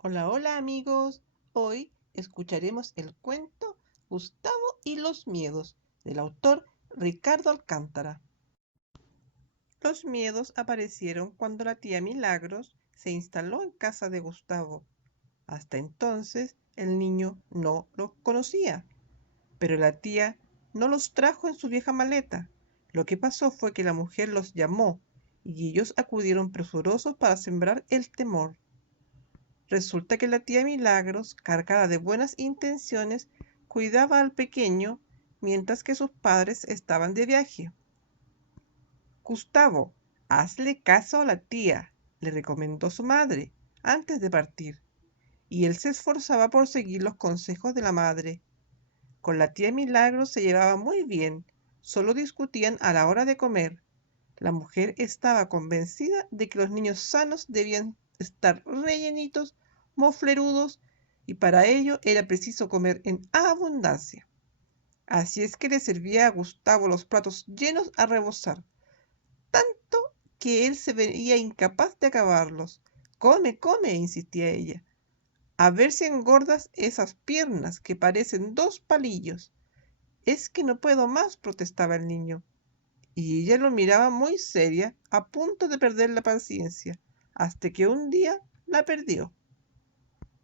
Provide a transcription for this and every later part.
Hola, hola amigos. Hoy escucharemos el cuento Gustavo y los miedos del autor Ricardo Alcántara. Los miedos aparecieron cuando la tía Milagros se instaló en casa de Gustavo. Hasta entonces el niño no los conocía, pero la tía no los trajo en su vieja maleta. Lo que pasó fue que la mujer los llamó y ellos acudieron presurosos para sembrar el temor. Resulta que la tía Milagros, cargada de buenas intenciones, cuidaba al pequeño mientras que sus padres estaban de viaje. Gustavo, hazle caso a la tía, le recomendó su madre antes de partir, y él se esforzaba por seguir los consejos de la madre. Con la tía Milagros se llevaba muy bien, solo discutían a la hora de comer. La mujer estaba convencida de que los niños sanos debían estar rellenitos, moflerudos, y para ello era preciso comer en abundancia. Así es que le servía a Gustavo los platos llenos a rebosar, tanto que él se veía incapaz de acabarlos. Come, come, insistía ella. A ver si engordas esas piernas que parecen dos palillos. Es que no puedo más, protestaba el niño. Y ella lo miraba muy seria, a punto de perder la paciencia, hasta que un día la perdió.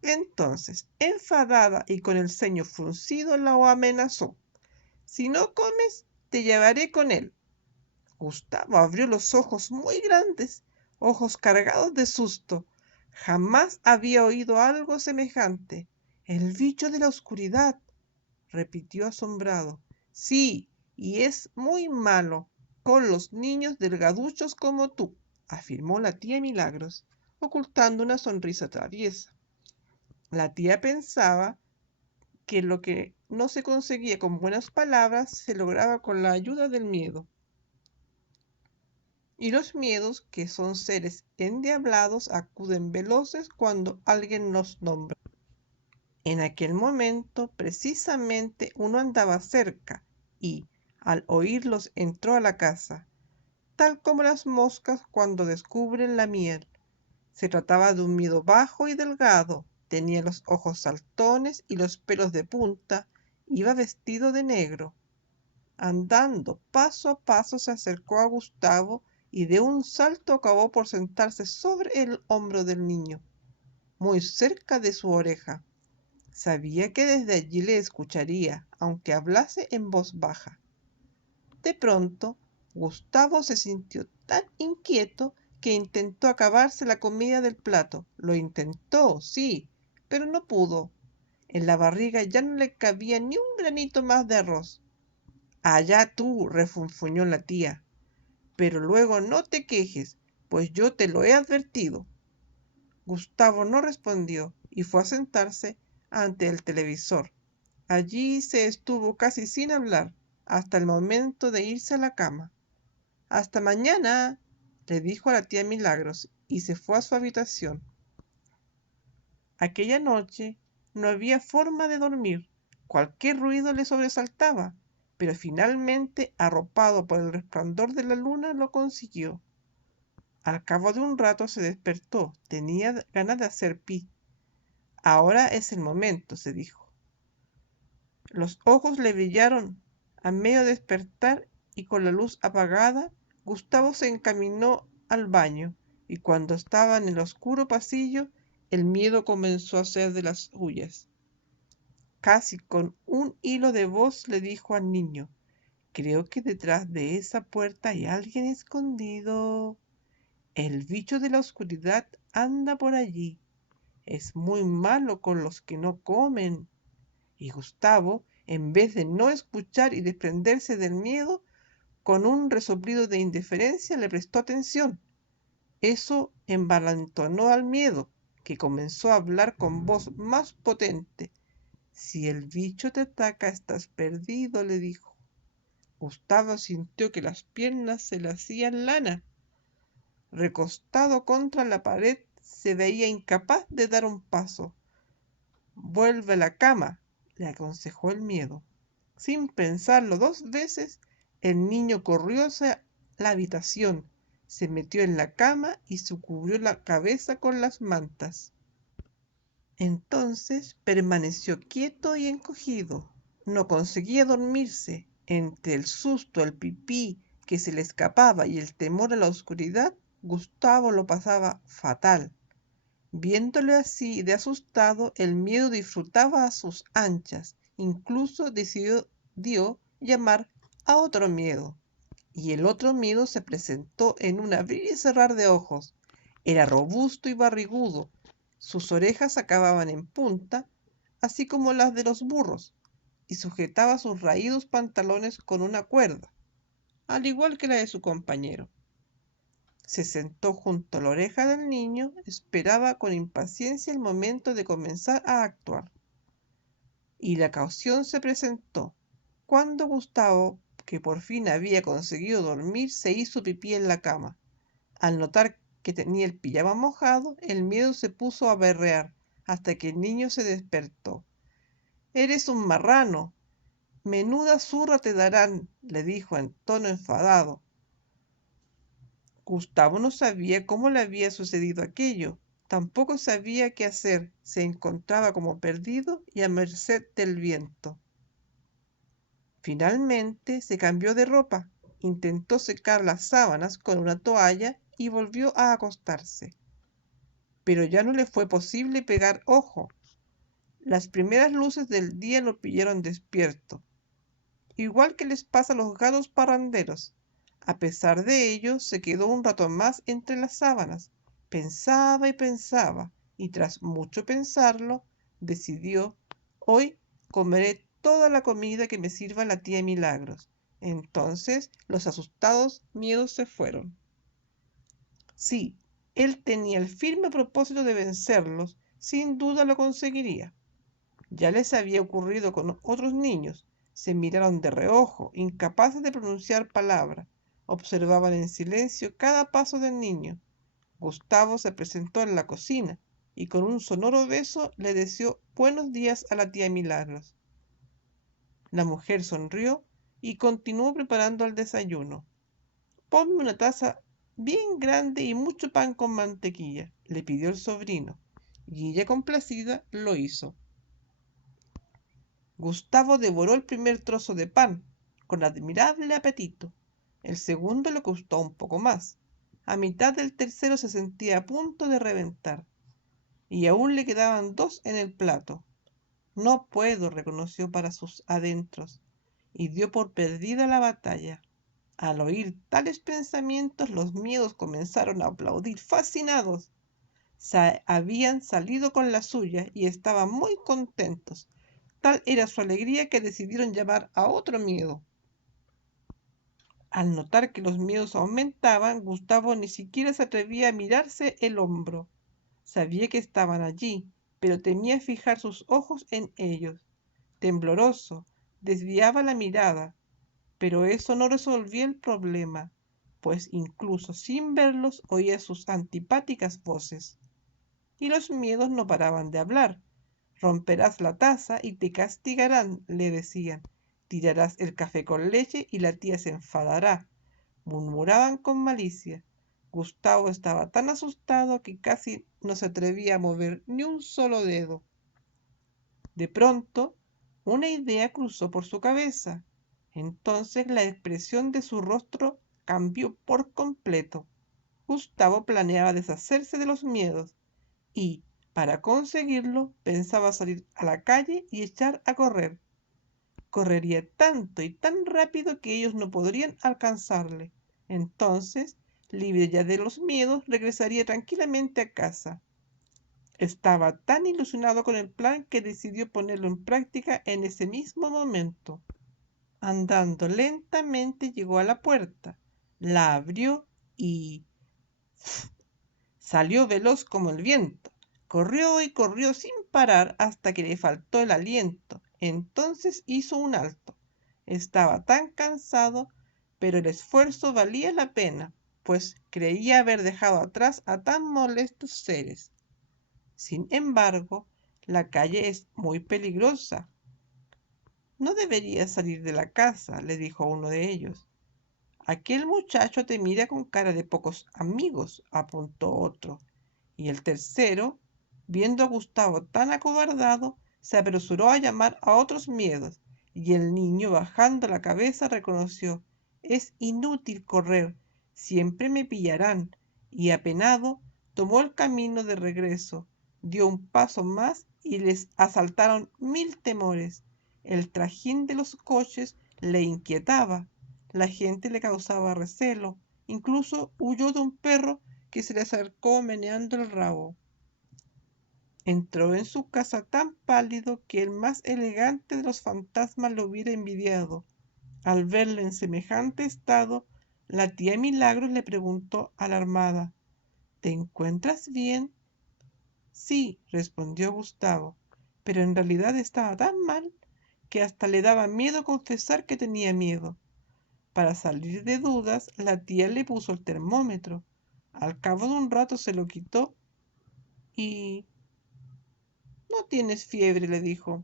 Entonces, enfadada y con el ceño fruncido, la amenazó. Si no comes, te llevaré con él. Gustavo abrió los ojos muy grandes, ojos cargados de susto. Jamás había oído algo semejante. El bicho de la oscuridad, repitió asombrado. Sí, y es muy malo con los niños delgaduchos como tú, afirmó la tía Milagros, ocultando una sonrisa traviesa. La tía pensaba que lo que no se conseguía con buenas palabras se lograba con la ayuda del miedo. Y los miedos, que son seres endiablados, acuden veloces cuando alguien los nombra. En aquel momento, precisamente, uno andaba cerca y, al oírlos, entró a la casa, tal como las moscas cuando descubren la miel. Se trataba de un miedo bajo y delgado, tenía los ojos saltones y los pelos de punta, iba vestido de negro. Andando paso a paso se acercó a Gustavo y de un salto acabó por sentarse sobre el hombro del niño, muy cerca de su oreja. Sabía que desde allí le escucharía, aunque hablase en voz baja. De pronto, Gustavo se sintió tan inquieto que intentó acabarse la comida del plato. Lo intentó, sí, pero no pudo. En la barriga ya no le cabía ni un granito más de arroz. Allá tú, refunfuñó la tía. Pero luego no te quejes, pues yo te lo he advertido. Gustavo no respondió y fue a sentarse ante el televisor. Allí se estuvo casi sin hablar hasta el momento de irse a la cama. Hasta mañana, le dijo a la tía Milagros y se fue a su habitación. Aquella noche no había forma de dormir. Cualquier ruido le sobresaltaba, pero finalmente, arropado por el resplandor de la luna, lo consiguió. Al cabo de un rato se despertó. Tenía ganas de hacer pi. Ahora es el momento, se dijo. Los ojos le brillaron a medio despertar y con la luz apagada, Gustavo se encaminó al baño y cuando estaba en el oscuro pasillo, el miedo comenzó a hacer de las suyas. Casi con un hilo de voz le dijo al niño, creo que detrás de esa puerta hay alguien escondido. El bicho de la oscuridad anda por allí. Es muy malo con los que no comen. Y Gustavo, en vez de no escuchar y desprenderse del miedo, con un resoplido de indiferencia le prestó atención. Eso envalentonó al miedo, que comenzó a hablar con voz más potente. Si el bicho te ataca, estás perdido, le dijo. Gustavo sintió que las piernas se le hacían lana. Recostado contra la pared, se veía incapaz de dar un paso. Vuelve a la cama, le aconsejó el miedo. Sin pensarlo dos veces, el niño corrió hacia la habitación, se metió en la cama y se cubrió la cabeza con las mantas. Entonces permaneció quieto y encogido. No conseguía dormirse. Entre el susto, el pipí que se le escapaba y el temor a la oscuridad, Gustavo lo pasaba fatal. Viéndole así de asustado, el miedo disfrutaba a sus anchas. Incluso decidió llamar a otro miedo. Y el otro miedo se presentó en un abrir y cerrar de ojos. Era robusto y barrigudo. Sus orejas acababan en punta, así como las de los burros, y sujetaba sus raídos pantalones con una cuerda, al igual que la de su compañero. Se sentó junto a la oreja del niño, esperaba con impaciencia el momento de comenzar a actuar. Y la ocasión se presentó. Cuando Gustavo, que por fin había conseguido dormir, se hizo pipí en la cama. Al notar que tenía el pijama mojado, el miedo se puso a berrear hasta que el niño se despertó. Eres un marrano. Menuda zurra te darán, le dijo en tono enfadado. Gustavo no sabía cómo le había sucedido aquello. Tampoco sabía qué hacer. Se encontraba como perdido y a merced del viento. Finalmente se cambió de ropa, intentó secar las sábanas con una toalla y volvió a acostarse. Pero ya no le fue posible pegar ojo. Las primeras luces del día lo pillaron despierto, igual que les pasa a los gatos parranderos. A pesar de ello, se quedó un rato más entre las sábanas. Pensaba, y tras mucho pensarlo, decidió, hoy comeré toda la comida que me sirva la tía Milagros. Entonces los asustados miedos se fueron. Sí, él tenía el firme propósito de vencerlos, sin duda lo conseguiría. Ya les había ocurrido con otros niños. Se miraron de reojo, incapaces de pronunciar palabra. Observaban en silencio cada paso del niño. Gustavo se presentó en la cocina y con un sonoro beso le deseó buenos días a la tía Milagros. La mujer sonrió y continuó preparando el desayuno. Ponme una taza bien grande y mucho pan con mantequilla, le pidió el sobrino, y ella complacida lo hizo. Gustavo devoró el primer trozo de pan, con admirable apetito. El segundo le costó un poco más. A mitad del tercero se sentía a punto de reventar, y aún le quedaban dos en el plato. No puedo, reconoció para sus adentros, y dio por perdida la batalla. Al oír tales pensamientos, los miedos comenzaron a aplaudir fascinados. Habían salido con la suya y estaban muy contentos. Tal era su alegría que decidieron llamar a otro miedo. Al notar que los miedos aumentaban, Gustavo ni siquiera se atrevía a mirarse el hombro. Sabía que estaban allí, pero temía fijar sus ojos en ellos. Tembloroso, desviaba la mirada, pero eso no resolvía el problema, pues incluso sin verlos oía sus antipáticas voces. Y los miedos no paraban de hablar. Romperás la taza y te castigarán, le decían. Tirarás el café con leche y la tía se enfadará. Murmuraban con malicia. Gustavo estaba tan asustado que casi no se atrevía a mover ni un solo dedo. De pronto, una idea cruzó por su cabeza. Entonces la expresión de su rostro cambió por completo. Gustavo planeaba deshacerse de los miedos y, para conseguirlo, pensaba salir a la calle y echar a correr. Correría tanto y tan rápido que ellos no podrían alcanzarle. Entonces, libre ya de los miedos, regresaría tranquilamente a casa. Estaba tan ilusionado con el plan que decidió ponerlo en práctica en ese mismo momento. Andando lentamente llegó a la puerta, la abrió y salió veloz como el viento. Corrió y corrió sin parar hasta que le faltó el aliento. Entonces hizo un alto. Estaba tan cansado, pero el esfuerzo valía la pena, pues creía haber dejado atrás a tan molestos seres. Sin embargo, la calle es muy peligrosa. No deberías salir de la casa, le dijo uno de ellos. Aquel muchacho te mira con cara de pocos amigos, apuntó otro. Y el tercero, Viendo a Gustavo tan acobardado, se apresuró a llamar a otros miedos, y el niño, bajando la cabeza, reconoció: es inútil correr, siempre me pillarán, y apenado tomó el camino de regreso. Dio un paso más y les asaltaron mil temores. El trajín de los coches le inquietaba, la gente le causaba recelo, incluso huyó de un perro que se le acercó meneando el rabo. Entró en su casa tan pálido que el más elegante de los fantasmas lo hubiera envidiado. Al verle en semejante estado, la tía Milagros le preguntó alarmada: ¿te encuentras bien? Sí, respondió Gustavo, pero en realidad estaba tan mal que hasta le daba miedo confesar que tenía miedo. Para salir de dudas, la tía le puso el termómetro. Al cabo de un rato se lo quitó y... no tienes fiebre, le dijo.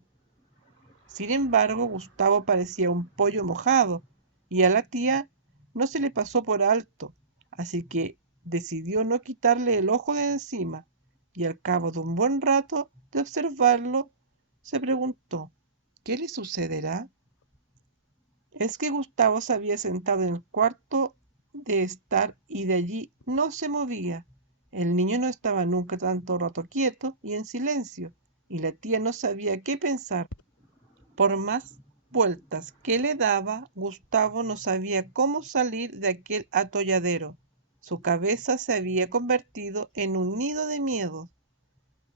Sin embargo, Gustavo parecía un pollo mojado y a la tía no se le pasó por alto, así que decidió no quitarle el ojo de encima, y al cabo de un buen rato de observarlo, se preguntó: ¿qué le sucederá? Es que Gustavo se había sentado en el cuarto de estar y de allí no se movía. El niño no estaba nunca tanto rato quieto y en silencio, y la tía no sabía qué pensar. Por más vueltas que le daba, Gustavo no sabía cómo salir de aquel atolladero. Su cabeza se había convertido en un nido de miedos,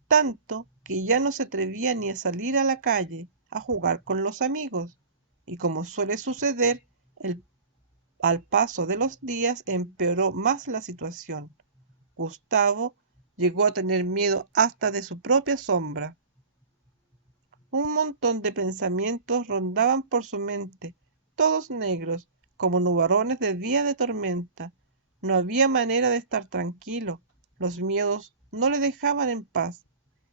tanto que ya no se atrevía ni a salir a la calle a jugar con los amigos. Y como suele suceder, al paso de los días empeoró más la situación. Gustavo llegó a tener miedo hasta de su propia sombra. Un montón de pensamientos rondaban por su mente, todos negros, como nubarrones de día de tormenta. No había manera de estar tranquilo, los miedos no le dejaban en paz,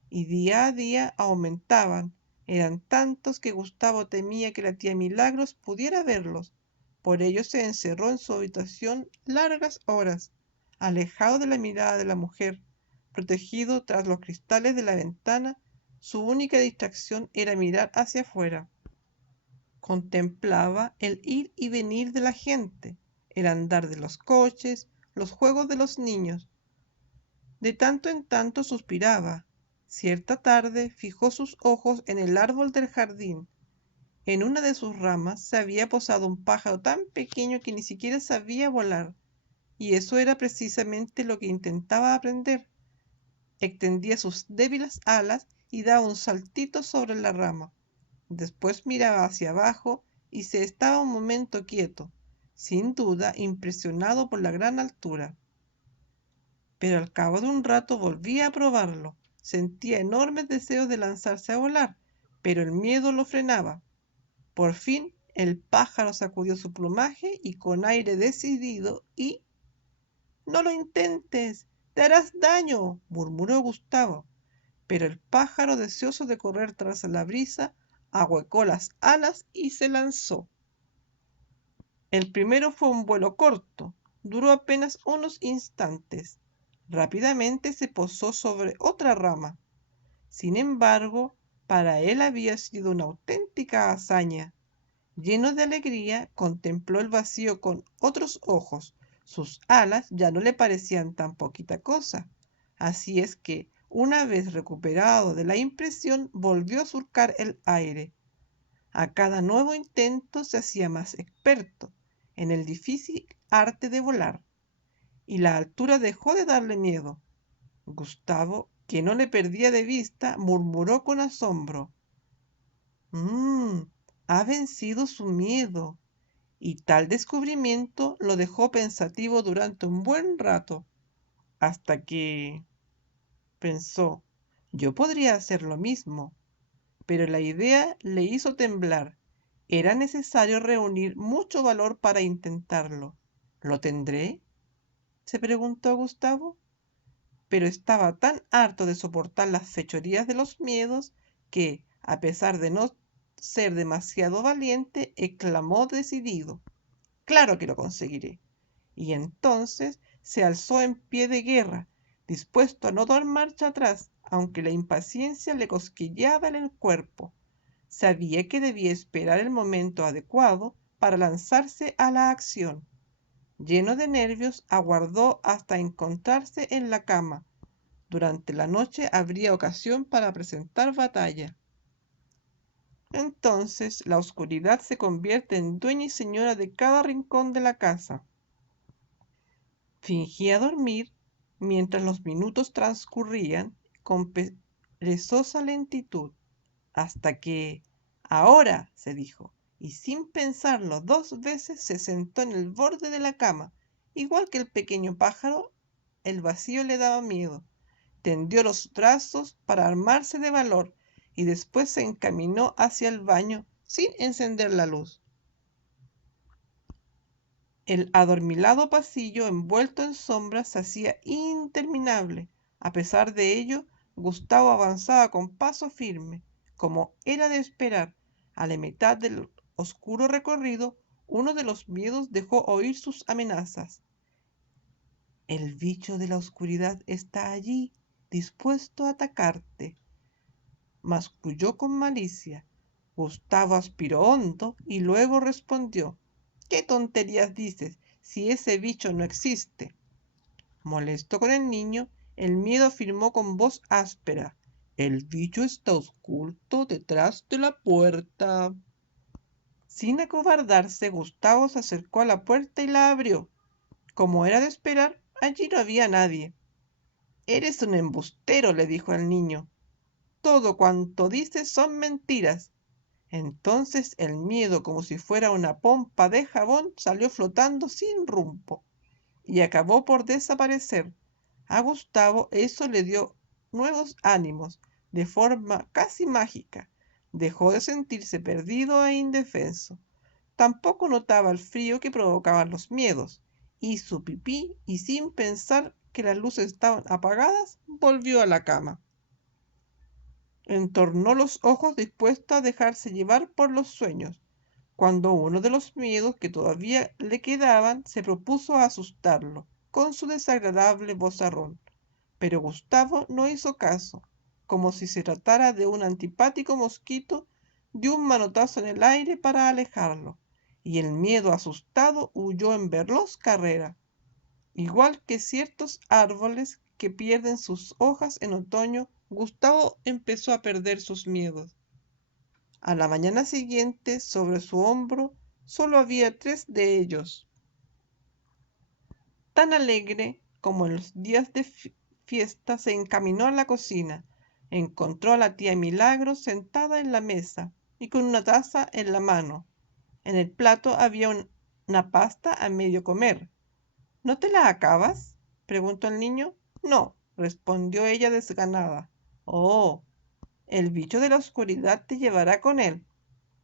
y día a día aumentaban. Eran tantos que Gustavo temía que la tía Milagros pudiera verlos. Por ello se encerró en su habitación largas horas, alejado de la mirada de la mujer, protegido tras los cristales de la ventana. Su única distracción era mirar hacia afuera. Contemplaba el ir y venir de la gente, el andar de los coches, los juegos de los niños. De tanto en tanto suspiraba. Cierta tarde fijó sus ojos en el árbol del jardín. En una de sus ramas se había posado un pájaro tan pequeño que ni siquiera sabía volar, y eso era precisamente lo que intentaba aprender. Extendía sus débiles alas y daba un saltito sobre la rama. Después miraba hacia abajo y se estaba un momento quieto, sin duda impresionado por la gran altura. Pero al cabo de un rato volvía a probarlo. Sentía enormes deseos de lanzarse a volar, pero el miedo lo frenaba. Por fin el pájaro sacudió su plumaje y con aire decidido y... «No lo intentes, te harás daño», murmuró Gustavo. Pero el pájaro, deseoso de correr tras la brisa, ahuecó las alas y se lanzó. El primero fue un vuelo corto, duró apenas unos instantes. Rápidamente se posó sobre otra rama. Sin embargo, para él había sido una auténtica hazaña. Lleno de alegría, contempló el vacío con otros ojos. Sus alas ya no le parecían tan poquita cosa. Así es que, una vez recuperado de la impresión, volvió a surcar el aire. A cada nuevo intento se hacía más experto en el difícil arte de volar, y la altura dejó de darle miedo. Gustavo, que no le perdía de vista, murmuró con asombro: «Mmm, ha vencido su miedo», y tal descubrimiento lo dejó pensativo durante un buen rato, hasta que pensó: «yo podría hacer lo mismo». Pero la idea le hizo temblar. Era necesario reunir mucho valor para intentarlo. ¿Lo tendré?, se preguntó Gustavo, pero estaba tan harto de soportar las fechorías de los miedos que, a pesar de no ser demasiado valiente, exclamó decidido: «Claro que lo conseguiré». Y entonces se alzó en pie de guerra, dispuesto a no dar marcha atrás, aunque la impaciencia le cosquilleaba en el cuerpo. Sabía que debía esperar el momento adecuado para lanzarse a la acción. Lleno de nervios, aguardó hasta encontrarse en la cama. Durante la noche habría ocasión para presentar batalla. Entonces la oscuridad se convierte en dueña y señora de cada rincón de la casa. Fingía dormir mientras los minutos transcurrían con perezosa lentitud, hasta que, ahora, se dijo, y sin pensarlo 2 veces se sentó en el borde de la cama. Igual que el pequeño pájaro, el vacío le daba miedo. Tendió los brazos para armarse de valor y después se encaminó hacia el baño sin encender la luz. El adormilado pasillo envuelto en sombras se hacía interminable. A pesar de ello, Gustavo avanzaba con paso firme, como era de esperar. A la mitad del oscuro recorrido, uno de los miedos dejó oír sus amenazas. El bicho de la oscuridad está allí, dispuesto a atacarte, masculló con malicia. Gustavo aspiró hondo y luego respondió: ¿Qué tonterías dices si ese bicho no existe? Molesto con el niño, el miedo afirmó con voz áspera: El bicho está oculto detrás de la puerta. Sin acobardarse, Gustavo se acercó a la puerta y la abrió. Como era de esperar, allí no había nadie. Eres un embustero, le dijo al niño. Todo cuanto dices son mentiras. Entonces el miedo, como si fuera una pompa de jabón, salió flotando sin rumbo y acabó por desaparecer. A Gustavo eso le dio nuevos ánimos, de forma casi mágica. Dejó de sentirse perdido e indefenso. Tampoco notaba el frío que provocaban los miedos. Hizo pipí y sin pensar que las luces estaban apagadas, volvió a la cama. Entornó los ojos dispuesto a dejarse llevar por los sueños, cuando uno de los miedos que todavía le quedaban se propuso asustarlo con su desagradable vozarrón. Pero Gustavo no hizo caso. Como si se tratara de un antipático mosquito, dio un manotazo en el aire para alejarlo, y el miedo asustado huyó en veloz carrera, igual que ciertos árboles que pierden sus hojas en otoño. Gustavo empezó a perder sus miedos. A la mañana siguiente, sobre su hombro, solo había 3 de ellos. Tan alegre como en los días de fiesta, se encaminó a la cocina. Encontró a la tía Milagros sentada en la mesa y con una taza en la mano. En el plato había una pasta a medio comer. ¿No te la acabas?, preguntó el niño. No, respondió ella desganada. Oh, el bicho de la oscuridad te llevará con él,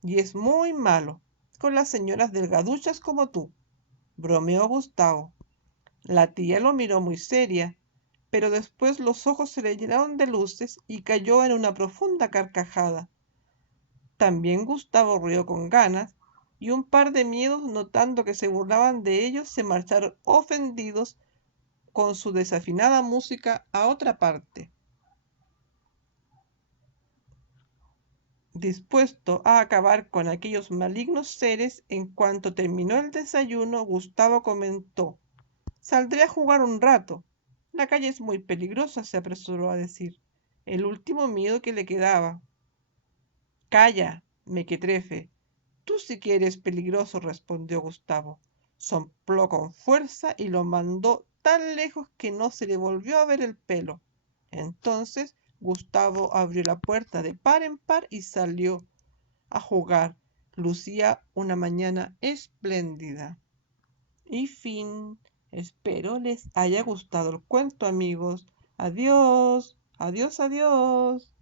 y es muy malo, con las señoras delgaduchas como tú, bromeó Gustavo. La tía lo miró muy seria, pero después los ojos se le llenaron de luces y cayó en una profunda carcajada. También Gustavo rió con ganas, y un par de miedos, notando que se burlaban de ellos, se marcharon ofendidos con su desafinada música a otra parte. Dispuesto a acabar con aquellos malignos seres, en cuanto terminó el desayuno, Gustavo comentó: Saldré a jugar un rato. La calle es muy peligrosa, se apresuró a decir, el último miedo que le quedaba. Calla, mequetrefe. Tú sí que eres peligroso, respondió Gustavo. Sopló con fuerza y lo mandó tan lejos que no se le volvió a ver el pelo. Entonces Gustavo abrió la puerta de par en par y salió a jugar. Lucía una mañana espléndida. Y fin. Espero les haya gustado el cuento, amigos. Adiós, adiós, adiós.